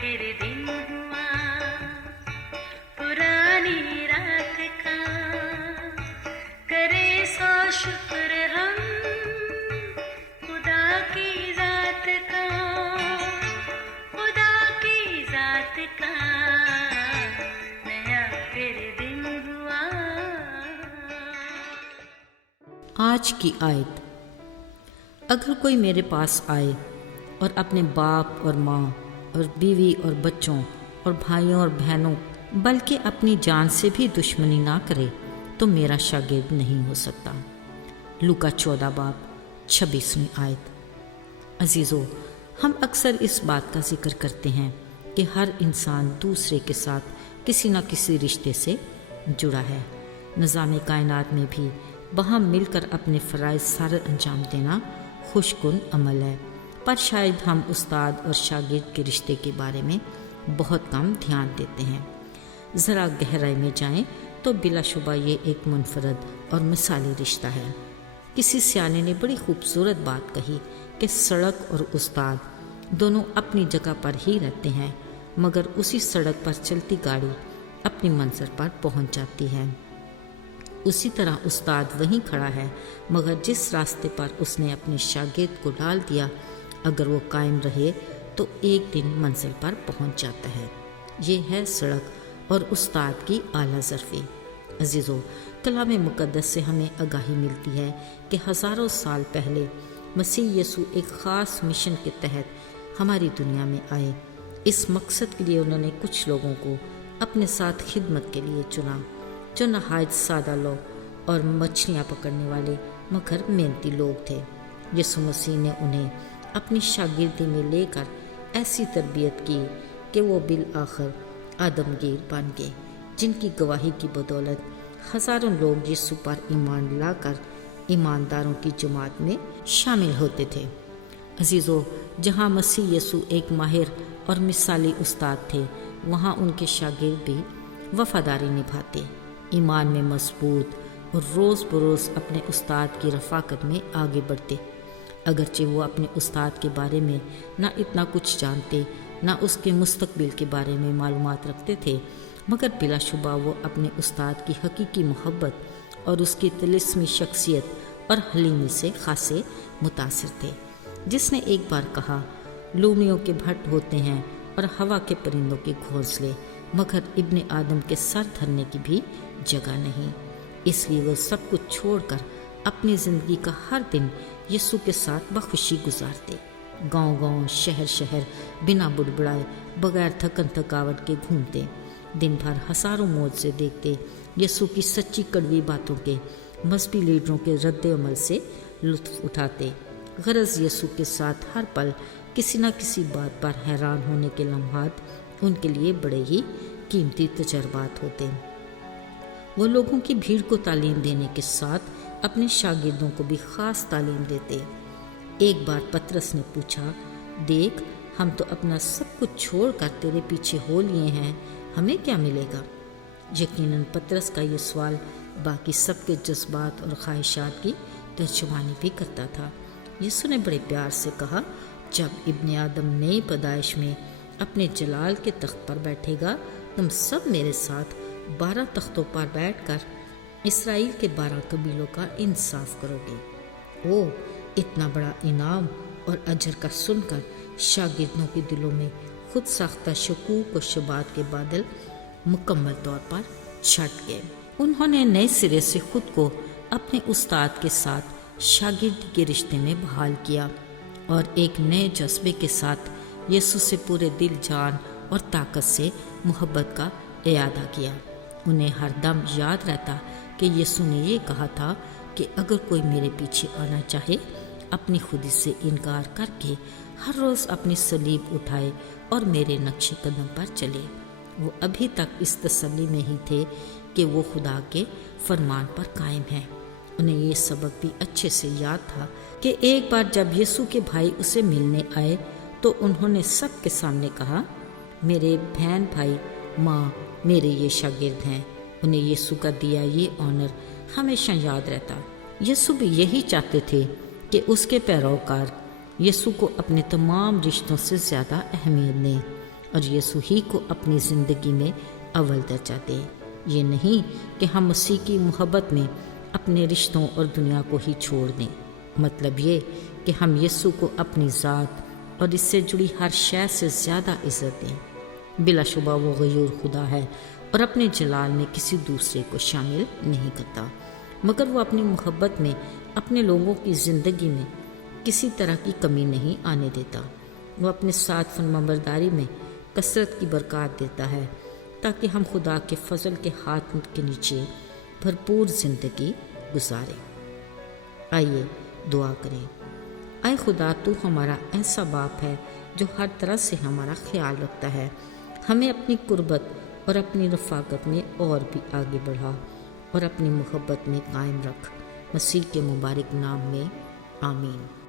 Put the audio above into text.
फिर दिन हुआ पुरानी रात का, करे सौ शुक्र हम खुदा की जात का, खुदा की जात का, नया फिर दिन हुआ। आज की आयत। अगर कोई मेरे पास आए और अपने बाप और माँ और बीवी और बच्चों और भाइयों और बहनों बल्कि अपनी जान से भी दुश्मनी ना करे तो मेरा शागिर्द नहीं हो सकता। लूका 14 बाब 26वीं आयत। अजीज़ों, हम अक्सर इस बात का जिक्र करते हैं कि हर इंसान दूसरे के साथ किसी न किसी रिश्ते से जुड़ा है। निज़ाम कायनात में भी वहाँ मिलकर अपने फ़राइज़ सारे अंजाम देना खुशकुन अमल है, पर शायद हम उस्ताद और शागिर्द के रिश्ते के बारे में बहुत कम ध्यान देते हैं। ज़रा गहराई में जाएं तो बिलाशुबा ये एक मुनफरद और मिसाली रिश्ता है। किसी सियाने ने बड़ी खूबसूरत बात कही कि सड़क और उस्ताद दोनों अपनी जगह पर ही रहते हैं, मगर उसी सड़क पर चलती गाड़ी अपनी मंजिल पर पहुंच जाती है। उसी तरह उस्ताद वहीं खड़ा है, मगर जिस रास्ते पर उसने अपने शागिर्द को डाल दिया, अगर वो कायम रहे तो एक दिन मंजिल पर पहुंच जाता है। ये है सड़क और उस्ताद की आला ज़रफ़ी। अजीज़ों, कलाम मुक़द्दस से हमें आगाही मिलती है कि हज़ारों साल पहले मसीह यसू एक ख़ास मिशन के तहत हमारी दुनिया में आए। इस मकसद के लिए उन्होंने कुछ लोगों को अपने साथ खिदमत के लिए चुना, जो नहायत सादा लोग और मछलियाँ पकड़ने वाले मगर मेहनती लोग थे। यसू मसीह ने उन्हें अपनी शागिर्दी में लेकर ऐसी तरबियत की कि वो बिल आखिर आदमगीर बन गए, जिनकी गवाही की बदौलत हज़ारों लोग यीशु पर ईमान लाकर ईमानदारों की जमात में शामिल होते थे। अजीज़ों, जहाँ मसीह यसू एक माहिर और मिसाली उस्ताद थे, वहाँ उनके शागिर्द भी वफ़ादारी निभाते, ईमान में मजबूत और रोज़ बरोज़ अपने उस्ताद की रफ़ाकत में आगे बढ़ते। अगरचे वो अपने उस्ताद के बारे में ना इतना कुछ जानते, ना उसके मुस्तकबिल के बारे में मालूमात रखते थे, मगर बिलाशुबा वो अपने उस्ताद की हकीकी मोहब्बत और उसकी तिलिस्मी शख्सियत और हलीमी से खासे मुतासिर थे। जिसने एक बार कहा, लूमियों के भट्ट होते हैं और हवा के परिंदों के घोंसले, मगर इब्ने आदम के सर धरने की भी जगह नहीं। इसलिए वो सब कुछ छोड़कर अपनी ज़िंदगी का हर दिन यीशु के साथ बखुशी गुजारते, गांव-गांव, शहर-शहर बिना बुड़बुड़ाए, बगैर थकन थकावट के घूमते, दिन भर हज़ारों मौज से देखते, यीशु की सच्ची कड़वी बातों के मजहबी लीडरों के रद्द-ए-अमल से लुत्फ़ उठाते। गरज यीशु के साथ हर पल किसी न किसी बात पर हैरान होने के लम्हात उनके लिए बड़े ही कीमती तजर्बात होते। वो लोगों की भीड़ को तालीम देने के साथ अपने शागिर्दों को भी ख़ास तालीम देते। एक बार पतरस ने पूछा, देख, हम तो अपना सब कुछ छोड़कर तेरे पीछे हो लिए हैं, हमें क्या मिलेगा? यकीनन पतरस का ये सवाल बाकी सबके जज्बात और ख्वाहिशात की तर्जुमानी भी करता था। यीशु ने बड़े प्यार से कहा, जब इब्ने आदम नई पैदाइश में अपने जलाल के तख्त पर बैठेगा, तुम सब मेरे साथ 12 तख्तों पर बैठकर इसराइल के 12 कबीलों का इंसाफ करोगे। ओह, इतना बड़ा इनाम और अजर का सुनकर शागिर्दों के दिलों में खुद साख्ता शकूक और शुबात के बादल मुकम्मल तौर पर छट गए। उन्होंने नए सिरे से खुद को अपने उस्ताद के साथ शागिर्दी के रिश्ते में बहाल किया और एक नए जज्बे के साथ यीशु से पूरे दिल, जान और ताकत से मोहब्बत का इरादा किया। उन्हें हर दम याद रहता कि यीशु ने ये कहा था कि अगर कोई मेरे पीछे आना चाहे, अपनी खुदी से इनकार करके हर रोज़ अपनी सलीब उठाए और मेरे नक्शे कदम पर चले। वो अभी तक इस तसल्ली में ही थे कि वो खुदा के फरमान पर कायम हैं। उन्हें ये सबक भी अच्छे से याद था कि एक बार जब यीशु के भाई उसे मिलने आए तो उन्होंने सब के सामने कहा, मेरे बहन भाई, माँ, मेरे ये शागिर्द हैं। उन्हें यीशु का दिया ये ऑनर हमेशा याद रहता। यीशु भी यही चाहते थे कि उसके पैरोकार यीशु को अपने तमाम रिश्तों से ज़्यादा अहमियत दें। اور یسوع ہی کو اپنی زندگی میں اول درجہ دیں۔ یہ نہیں کہ ہم مسیح کی محبت میں اپنے رشتوں اور دنیا کو ہی چھوڑ دیں، مطلب یہ کہ ہم یسوع کو اپنی ذات اور اس سے جڑی ہر شے سے زیادہ عزت دیں۔ بلا شبہ وہ غیور خدا ہے اور اپنے جلال میں کسی دوسرے کو شامل نہیں کرتا، مگر وہ اپنی محبت میں اپنے لوگوں کی زندگی میں کسی طرح کی کمی نہیں آنے دیتا۔ وہ اپنے ساتھ فرمانبرداری میں کثرت کی برکات دیتا ہے تاکہ ہم خدا کے فضل کے ہاتھ کے نیچے بھرپور زندگی گزاریں۔ آئیے دعا کریں۔ اے خدا، تو ہمارا ایسا باپ ہے جو ہر طرح سے ہمارا خیال رکھتا ہے۔ ہمیں اپنی قربت اور اپنی رفاقت میں اور بھی آگے بڑھا اور اپنی محبت میں قائم رکھ۔ مسیح کے مبارک نام میں آمین۔